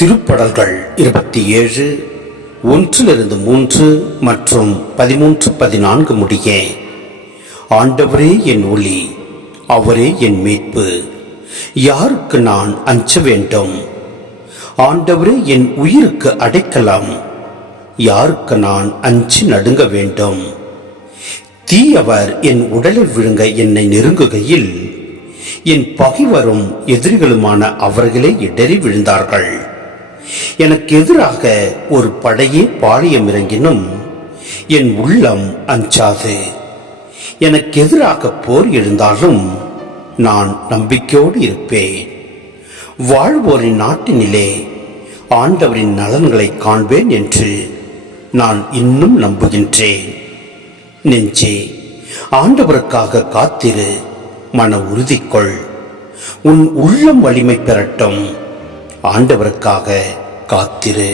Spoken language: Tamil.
திருப்படல்கள் 27 1-3 மற்றும் 13-14 முடிய. ஆண்டவரே என் ஒளி, அவரே என் மீட்பு, யாருக்கு நான் அஞ்ச வேண்டும்? ஆண்டவரே என் உயிருக்கு அடைக்கலம், யாருக்கு நான் அஞ்சி நடுங்க வேண்டும்? தீயவர் என் உடலில் விழுங்க என்னை நெருங்குகையில் என் பகைவரும் எதிரிகளுமான அவர்களே இடறி விழுந்தார்கள். எனக்கு எதிராக ஒரு படையே பாளையம் இறங்கினும் என் உள்ளம் அஞ்சாது. எனக்கு எதிராக போர் எழுந்தாலும் நான் நம்பிக்கையோடு இருப்பேன். வாழ்வோரின் நாட்டினிலே ஆண்டவரின் நலன்களை காண்பேன் என்று நான் இன்னும் நம்புகின்றேன். நெஞ்சே, ஆண்டவருக்காக காத்திரு, மன உறுதி கொள், உன் உள்ளம் வலிமை பெறட்டும். ஆண்டவருக்காக காத்திரு.